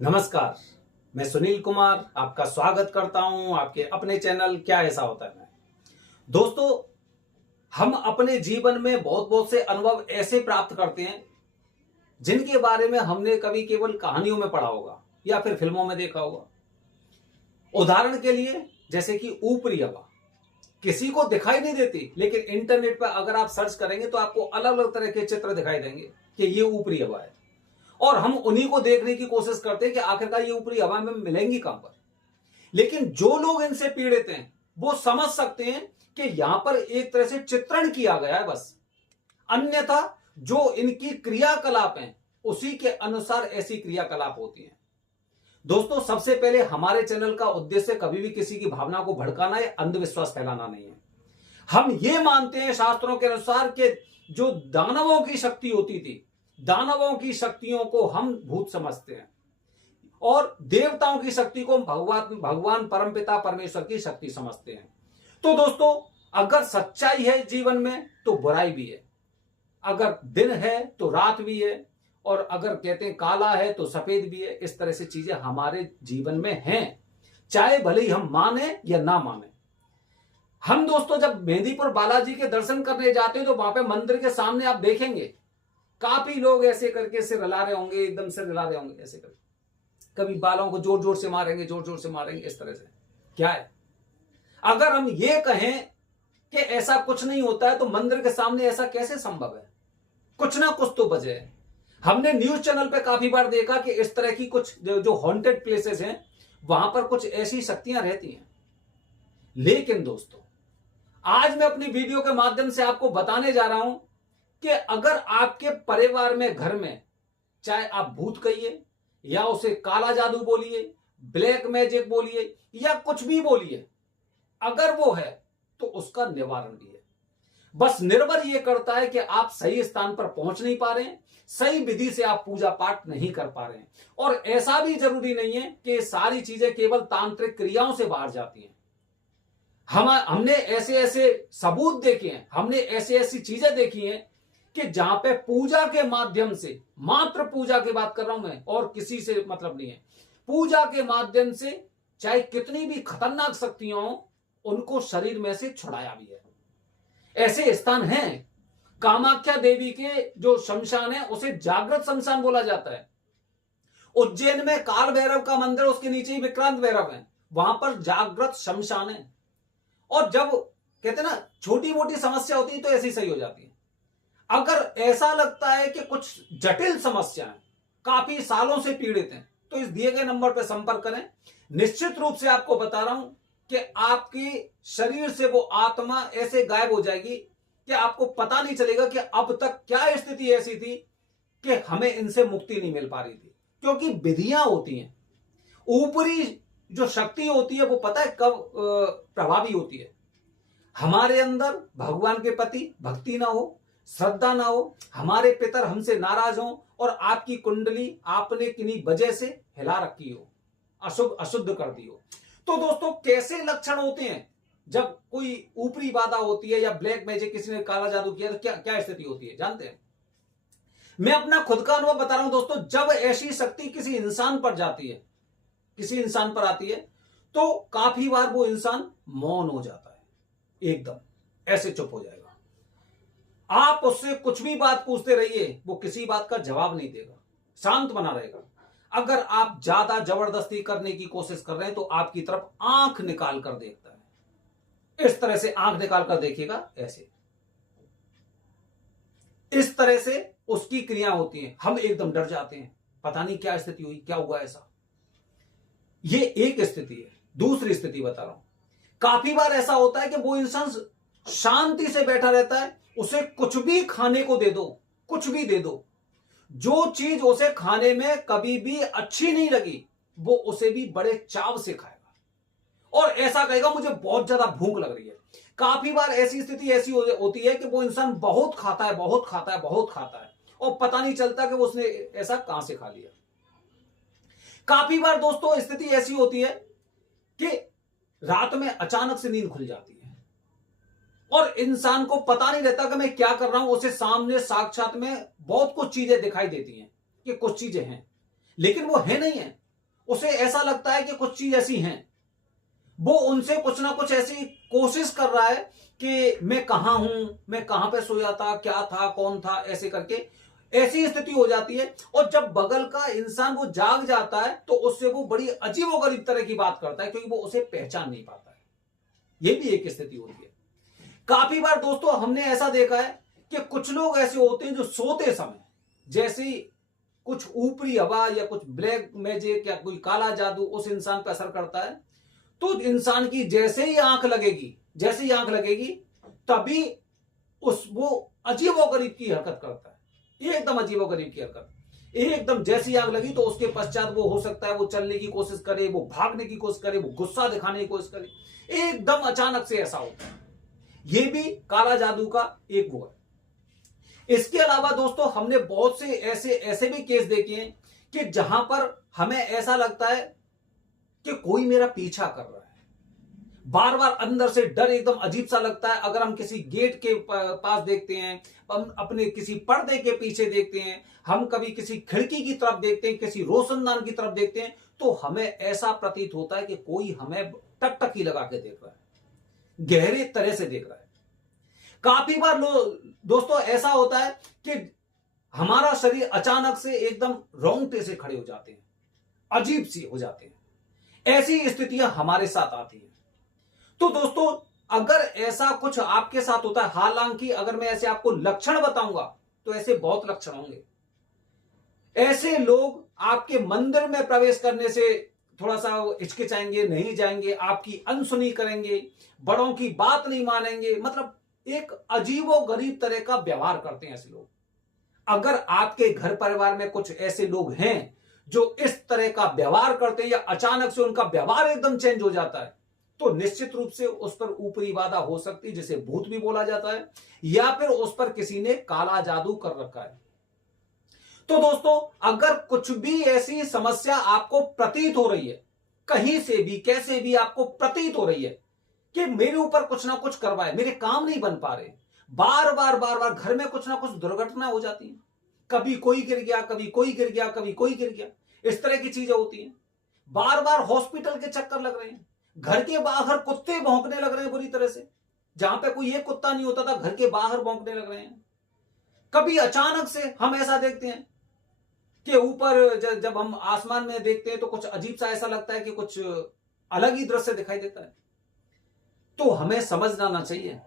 नमस्कार। मैं सुनील कुमार आपका स्वागत करता हूं आपके अपने चैनल क्या ऐसा होता है। दोस्तों, हम अपने जीवन में बहुत बहुत से अनुभव ऐसे प्राप्त करते हैं जिनके बारे में हमने कभी केवल कहानियों में पढ़ा होगा या फिर फिल्मों में देखा होगा। उदाहरण के लिए जैसे कि ऊपरी हवा किसी को दिखाई नहीं देती, लेकिन इंटरनेट पर अगर आप सर्च करेंगे तो आपको अलग अलग तरह के चित्र दिखाई देंगे कि ये ऊपरी हवा है, और हम उन्हीं को देखने की कोशिश करते हैं कि आखिरकार ये ऊपरी हवा में मिलेंगी कहां पर। लेकिन जो लोग इनसे पीड़ित हैं वो समझ सकते हैं कि यहां पर एक तरह से चित्रण किया गया है बस, अन्यथा जो इनकी क्रियाकलाप हैं उसी के अनुसार ऐसी क्रियाकलाप होती हैं। दोस्तों, सबसे पहले हमारे चैनल का उद्देश्य कभी भी किसी की भावना को भड़काना या अंधविश्वास फैलाना नहीं है। हम ये मानते हैं शास्त्रों के अनुसार कि जो दानवों की शक्ति होती थी, दानवों की शक्तियों को हम भूत समझते हैं और देवताओं की शक्ति को भगवान परमपिता परमेश्वर की शक्ति समझते हैं। तो दोस्तों, अगर सच्चाई है जीवन में तो बुराई भी है, अगर दिन है तो रात भी है, और अगर कहते हैं काला है तो सफेद भी है। इस तरह से चीजें हमारे जीवन में हैं, चाहे भले ही हम माने या ना माने। हम दोस्तों जब मेहंदीपुर बालाजी के दर्शन करने जाते हैं तो वहां पे मंदिर के सामने आप देखेंगे काफी लोग ऐसे करके सिर हिला रहे होंगे, एकदम सिर हिला रहे होंगे ऐसे करके, कभी बालों को जोर जोर से मारेंगे, जोर जोर से मारेंगे, इस तरह से। क्या है, अगर हम ये कहें कि ऐसा कुछ नहीं होता है तो मंदिर के सामने ऐसा कैसे संभव है? कुछ ना कुछ तो वजह है। हमने न्यूज चैनल पे काफी बार देखा कि इस तरह की कुछ जो हॉन्टेड प्लेसेस हैं वहां पर कुछ ऐसी शक्तियां रहती हैं। लेकिन दोस्तों, आज मैं अपनी वीडियो के माध्यम से आपको बताने जा रहा हूं कि अगर आपके परिवार में, घर में, चाहे आप भूत कहिए या उसे काला जादू बोलिए, ब्लैक मैजिक बोलिए या कुछ भी बोलिए, अगर वो है तो उसका निवारण भी है। बस निर्भर यह करता है कि आप सही स्थान पर पहुंच नहीं पा रहे हैं, सही विधि से आप पूजा पाठ नहीं कर पा रहे हैं। और ऐसा भी जरूरी नहीं है कि सारी चीजें केवल तांत्रिक क्रियाओं से बाहर जाती हैं। हमने ऐसे ऐसे सबूत देखे हैं, हमने ऐसी ऐसी चीजें देखी हैं कि जहां पे पूजा के माध्यम से, मात्र पूजा की बात कर रहा हूं मैं, और किसी से मतलब नहीं है, पूजा के माध्यम से चाहे कितनी भी खतरनाक शक्तियां हो उनको शरीर में से छुड़ाया भी है। ऐसे स्थान हैं। कामाख्या देवी के जो शमशान है उसे जागृत शमशान बोला जाता है। उज्जैन में काल भैरव का मंदिर, उसके नीचे ही विक्रांत भैरव है, वहां पर जागृत शमशान है। और जब कहते हैं ना छोटी मोटी समस्या होती है तो ऐसी सही हो जाती है। अगर ऐसा लगता है कि कुछ जटिल समस्या है, काफी सालों से पीड़ित हैं, तो इस दिए गए नंबर पर संपर्क करें। निश्चित रूप से आपको बता रहा हूं कि आपकी शरीर से वो आत्मा ऐसे गायब हो जाएगी कि आपको पता नहीं चलेगा कि अब तक क्या स्थिति ऐसी थी कि हमें इनसे मुक्ति नहीं मिल पा रही थी। क्योंकि विधियां होती हैं, ऊपरी जो शक्ति होती है वो पता है कब प्रभावी होती है। हमारे अंदर भगवान के प्रति भक्ति ना हो, श्रद्धा ना हो, हमारे पितर हमसे नाराज हो, और आपकी कुंडली आपने किन्हीं वजह से हिला रखी हो, अशुद्ध कर दी हो। तो दोस्तों, कैसे लक्षण होते हैं जब कोई ऊपरी बाधा होती है या ब्लैक मैजिक, किसी ने काला जादू किया, तो क्या क्या स्थिति होती है जानते हैं? मैं अपना खुद का अनुभव बता रहा हूं दोस्तों। जब ऐसी शक्ति किसी इंसान पर जाती है, किसी इंसान पर आती है, तो काफी बार वो इंसान मौन हो जाता है, एकदम ऐसे चुप हो जाएगा। आप उससे कुछ भी बात पूछते रहिए, वो किसी बात का जवाब नहीं देगा, शांत बना रहेगा। अगर आप ज्यादा जबरदस्ती करने की कोशिश कर रहे हैं तो आपकी तरफ आंख निकाल कर देखता है। इस तरह से आंख निकाल कर देखिएगा, ऐसे इस तरह से उसकी क्रिया होती है। हम एकदम डर जाते हैं, पता नहीं क्या स्थिति हुई, क्या हुआ ऐसा। ये एक स्थिति है। दूसरी स्थिति बता रहा हूं, काफी बार ऐसा होता है कि वो इंसान शांति से बैठा रहता है, उसे कुछ भी खाने को दे दो, कुछ भी दे दो, जो चीज उसे खाने में कभी भी अच्छी नहीं लगी वो उसे भी बड़े चाव से खाएगा और ऐसा कहेगा मुझे बहुत ज्यादा भूख लग रही है। काफी बार ऐसी स्थिति ऐसी होती है कि वो इंसान बहुत खाता है, बहुत खाता है, बहुत खाता है, और पता नहीं चलता कि वो उसने ऐसा कहां से खा लिया। काफी बार दोस्तों स्थिति ऐसी होती है कि रात में अचानक से नींद खुल जाती है और इंसान को पता नहीं रहता कि मैं क्या कर रहा हूं। उसे सामने साक्षात में बहुत कुछ चीजें दिखाई देती हैं कि कुछ चीजें हैं, लेकिन वो है नहीं है, उसे ऐसा लगता है कि कुछ चीज ऐसी हैं, वो उनसे कुछ ना कुछ ऐसी कोशिश कर रहा है कि मैं कहां हूं, मैं कहां पे सोया था, क्या था, कौन था, ऐसे करके ऐसी स्थिति हो जाती है। और जब बगल का इंसान वो जाग जाता है तो उससे वो बड़ी अजीबोगरीब तरह की बात करता है, क्योंकि वो उसे पहचान नहीं पाता है। ये भी एक स्थिति होती है। काफी बार दोस्तों हमने ऐसा देखा है कि कुछ लोग ऐसे होते हैं जो सोते समय जैसे ही कुछ ऊपरी हवा या कुछ ब्लैक मैजिक या कोई काला जादू उस इंसान पर असर करता है, तो इंसान की जैसे ही आंख लगेगी, जैसे ही आंख लगेगी तभी वो अजीबोगरीब की हरकत करता है, एकदम अजीबोगरीब की हरकत। एकदम जैसी आग लगी तो उसके पश्चात वो हो सकता है वो चलने की कोशिश करे, वो भागने की कोशिश करे, वो गुस्सा दिखाने की कोशिश करे, एकदम अचानक से ऐसा होता है। ये भी काला जादू का एक वो है। इसके अलावा दोस्तों हमने बहुत से ऐसे ऐसे भी केस देखे हैं कि जहां पर हमें ऐसा लगता है कि कोई मेरा पीछा कर रहा है, बार बार अंदर से डर एकदम अजीब सा लगता है। अगर हम किसी गेट के पास देखते हैं, हम अपने किसी पर्दे के पीछे देखते हैं, हम कभी किसी खिड़की की तरफ देखते हैं, किसी रोशनदान की तरफ देखते हैं, तो हमें ऐसा प्रतीत होता है कि कोई हमें टकटकी लगा के देख रहा है, गहरे तरह से देख रहा है। काफी बार दोस्तों ऐसा होता है कि हमारा शरीर अचानक से एकदम रोंगटे से खड़े हो जाते हैं, अजीब सी हो जाते हैं। ऐसी स्थितियां हमारे साथ आती हैं। तो दोस्तों अगर ऐसा कुछ आपके साथ होता है, हालांकि अगर मैं ऐसे आपको लक्षण बताऊंगा तो ऐसे बहुत लक्षण होंगे। ऐसे लोग आपके मंदिर में प्रवेश करने से थोड़ा सा हिचकिचाएंगे, नहीं जाएंगे, आपकी अनसुनी करेंगे, बड़ों की बात नहीं मानेंगे, मतलब एक अजीबोगरीब तरह का व्यवहार करते हैं ऐसे लोग। अगर आपके घर परिवार में कुछ ऐसे लोग हैं जो इस तरह का व्यवहार करते हैं या अचानक से उनका व्यवहार एकदम चेंज हो जाता है, तो निश्चित रूप से उस पर ऊपरी बाधा हो सकती है, जिसे भूत भी बोला जाता है, या फिर उस पर किसी ने काला जादू कर रखा है। तो दोस्तों अगर कुछ भी ऐसी समस्या आपको प्रतीत हो रही है, कहीं से भी कैसे भी आपको प्रतीत हो रही है कि मेरे ऊपर कुछ ना कुछ करवाए, मेरे काम नहीं बन पा रहे, बार बार घर में कुछ ना कुछ दुर्घटना हो जाती है, कभी कोई गिर गया, कभी कोई गिर गया, कभी कोई गिर गया, इस तरह की चीजें होती हैं। बार बार हॉस्पिटल के चक्कर लग रहे हैं, घर के बाहर कुत्ते भौंकने लग रहे हैं बुरी तरह से, जहां पे कोई एक कुत्ता नहीं होता था घर के बाहर भौंकने लग रहे हैं। कभी अचानक से हम ऐसा देखते हैं कि ऊपर जब हम आसमान में देखते हैं तो कुछ अजीब सा ऐसा लगता है कि कुछ अलग ही दृश्य दिखाई देता है। तो हमें समझ जाना चाहिए,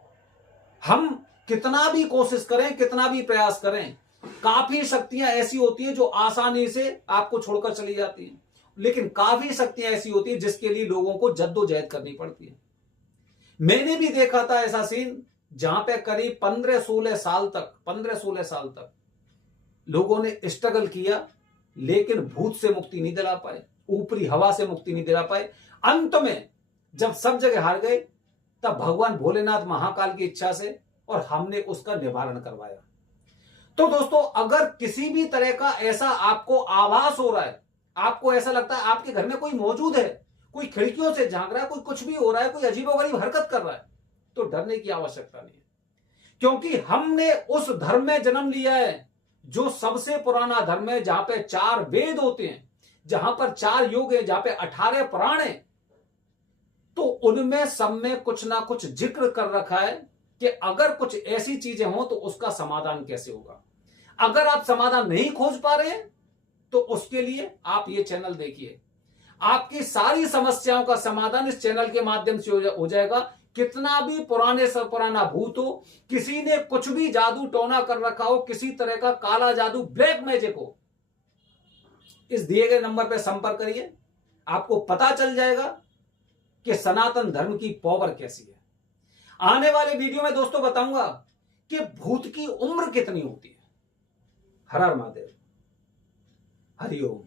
हम कितना भी कोशिश करें, कितना भी प्रयास करें, काफी शक्तियां ऐसी होती हैं जो आसानी से आपको छोड़कर चली जाती हैं, लेकिन काफी शक्तियां ऐसी होती हैं जिसके लिए लोगों को जद्दोजहद करनी पड़ती है। मैंने भी देखा था ऐसा सीन जहां पे करीब 15-16 साल तक लोगों ने स्ट्रगल किया, लेकिन भूत से मुक्ति नहीं दिला पाए, ऊपरी हवा से मुक्ति नहीं दिला पाए। अंत में जब सब जगह हार गए, तब भगवान भोलेनाथ महाकाल की इच्छा से और हमने उसका निवारण करवाया। तो दोस्तों अगर किसी भी तरह का ऐसा आपको आभास हो रहा है, आपको ऐसा लगता है आपके घर में कोई मौजूद है, कोई खिड़कियों से झांक रहा है, कोई कुछ भी हो रहा है, कोई अजीबोगरीब हरकत कर रहा है, तो डरने की आवश्यकता नहीं है, क्योंकि हमने उस धर्म में जन्म लिया है जो सबसे पुराना धर्म है, जहां पे 4 वेद होते हैं, जहां पर 4 युग है, जहां पे 18 पुराण है। तो उनमें सब में कुछ ना कुछ जिक्र कर रखा है कि अगर कुछ ऐसी चीजें हो तो उसका समाधान कैसे होगा। अगर आप समाधान नहीं खोज पा रहे हैं तो उसके लिए आप ये चैनल देखिए, आपकी सारी समस्याओं का समाधान इस चैनल के माध्यम से हो जाएगा। कितना भी पुराने से पुराना भूत हो, किसी ने कुछ भी जादू टोना कर रखा हो, किसी तरह का काला जादू, ब्लैक मैजिक हो, इस दिए गए नंबर पर संपर्क करिए, आपको पता चल जाएगा कि सनातन धर्म की पावर कैसी है। आने वाले वीडियो में दोस्तों बताऊंगा कि भूत की उम्र कितनी होती है। हर हर महादेव, हरिओम।